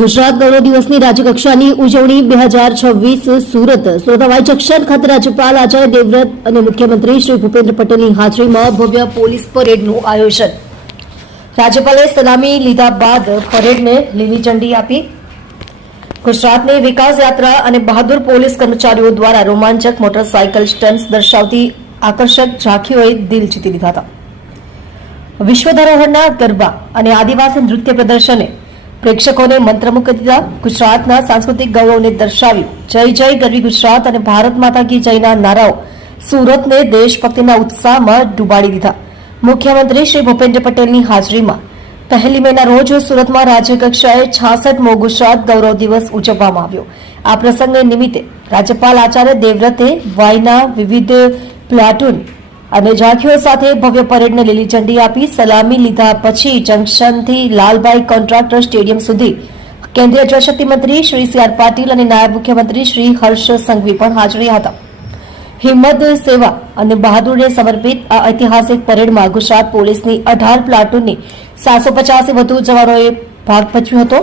ગુજરાત ગૌરવ દિવસની રાજ્યકક્ષાની ઉજવણી 2026 સુરત હવાઈ જંકશન ખાતે રાજ્યપાલ આચાર્ય દેવવ્રત અને મુખ્યમંત્રી શ્રી ભૂપેન્દ્ર પટેલની હાજરીમાં ભવ્ય પોલીસ પરેડનું આયોજન। રાજ્યપાલે સલામી લીધા બાદ પરેડને લીલી ઝંડી આપી। ગુજરાતની વિકાસ યાત્રા અને બહાદુર પોલીસ કર્મચારીઓ દ્વારા રોમાંચક મોટરસાયકલ સ્ટન્ટ્સ દર્શાવતી આકર્ષક ઝાંખીઓએ દિલ જીતી લીધા હતા। વિશ્વ ધરોહરના ગરબા અને આદિવાસી નૃત્ય પ્રદર્શને પ્રેક્ષકોને મંત્રમુગ્ધ દીધા। ગુજરાતના સાંસ્કૃતિક ગૌરવને દર્શાવ્યું। જય જય ગરવી ગુજરાત અને ભારત માતા કી જયના નારાઓ સુરતને દેશભક્તિના ઉત્સાહમાં ડૂબાડી દીધા। મુખ્યમંત્રી શ્રી ભૂપેન્દ્ર પટેલની હાજરીમાં 1 મેના રોજ સુરતમાં રાજ્યકક્ષાએ 66મો ગુજરાત ગૌરવ દિવસ ઉજવવામાં આવ્યો। આ પ્રસંગને નિમિત્તે રાજ્યપાલ આચાર્ય દેવવ્રતે વાયના વિવિધ પ્લાટૂન અને ઝાંખીઓ સાથે ભવ્ય પરેડને લીલી ઝંડી આપી। સલામી લીધા પછી જંકશનથી લાલભાઈ કોન્ટ્રાક્ટર સ્ટેડિયમ સુધી કેન્દ્રીય જળશક્તિ મંત્રી શ્રી સી.આર. પાટીલ અને નાયબ મુખ્યમંત્રી શ્રી હર્ષ સંઘવી પણ હાજર રહ્યા હતા। હિંમત, સેવા અને બહાદુરને સમર્પિત આ ઐતિહાસિક પરેડમાં ગુજરાત પોલીસની 18 પ્લાટૂનની 750થી વધુ જવાનોએ ભાગ ભજવ્યો હતો।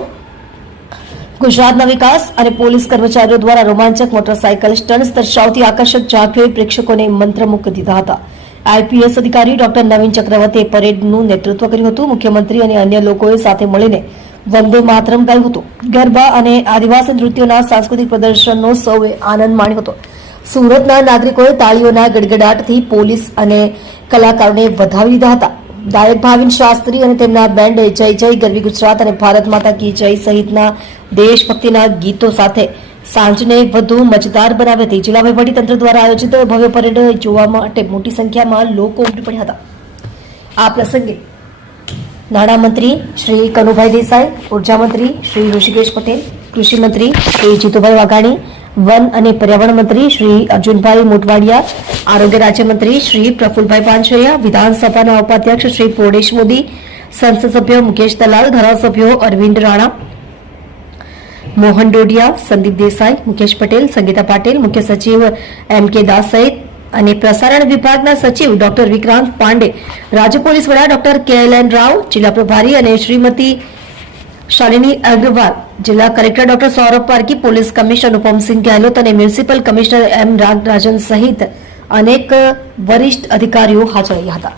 ગુજરાતના વિકાસ અને પોલીસ કર્મચારીઓ દ્વારા રોમાંચક મોટરસાયકલ સ્ટન્ટ્સ દર્શાવતી આકર્ષક ઝાંખીઓએ પ્રેક્ષકોને મંત્રમુગ્ધ દીધા હતા। આઈપીએસ અધિકારી ડોક્ટર નવીન ચક્રવર્તીએ પરેડનું નેતૃત્વ કર્યું હતું। મુખ્યમંત્રી અને અન્ય લોકોએ સાથે મળીને વંદે માતરમ ગાયું હતું। ગરબા અને આદિવાસી નૃત્યોના સાંસ્કૃતિક પ્રદર્શનનો સૌએ આનંદ માણ્યો હતો। સુરતના નાગરિકોએ તાળીઓના ગડગડાટથી પોલીસ અને કલાકારોને વધાવી લીધા હતા। ગાયક ભાવિન શાસ્ત્રી અને તેમના બેન્ડે જય જય ગરવી ગુજરાત અને ભારત માતા કી જય સહિતના દેશભક્તિના ગીતો સાથે સાંજને વધુ મજેદાર બનાવી હતી। જિલ્લા વહીવટીતંત્ર દ્વારા આયોજિત ભવ્ય પરેડ જોવા માટે મોટી સંખ્યામાં લોકો ઉમટી પડ્યા હતા। આ પ્રસંગે નાણામંત્રી શ્રી કનુભાઈ દેસાઈ, ઉર્જામંત્રી શ્રી ઋષિકેશ પટેલ, કૃષિમંત્રી શ્રી જીતુભાઈ વાઘાણી, વન અને પર્યાવરણ મંત્રી શ્રી અર્જુનભાઈ મોટવાડિયા, આરોગ્ય રાજ્યમંત્રી શ્રી પ્રફુલભાઈ પાનછરિયા, વિધાનસભાના ઉપાધ્યક્ષ શ્રી પૂર્ણેશ મોદી, સંસદ સભ્ય મુકેશ દલાલ, ધારાસભ્યો અરવિંદ રાણા, મોહન ડોડિયા, સંદીપ દેસાઈ, મુકેશ પટેલ, સંગીતા પાટીલ, મુખ્ય સચિવ એમ.કે. દાસ સહિત અને પ્રસારણ વિભાગના સચિવ ડોક્ટર વિક્રાંત પાંડે, રાજ્ય પોલીસ વડા ડોક્ટર કે.એલ.એન. રાવ, જિલ્લા પ્રભારી અને શ્રીમતી શાલિની અગ્રવાલ, જિલ્લા collector doctor Saurabh Parki, police commissioner Upamsingh Gehlot અને મ્યુનિસિપલ કમિશનર એમ. રાગરાજન સહિત અનેક વરિષ્ઠ અધિકારીઓ હાજર રહ્યા હતા।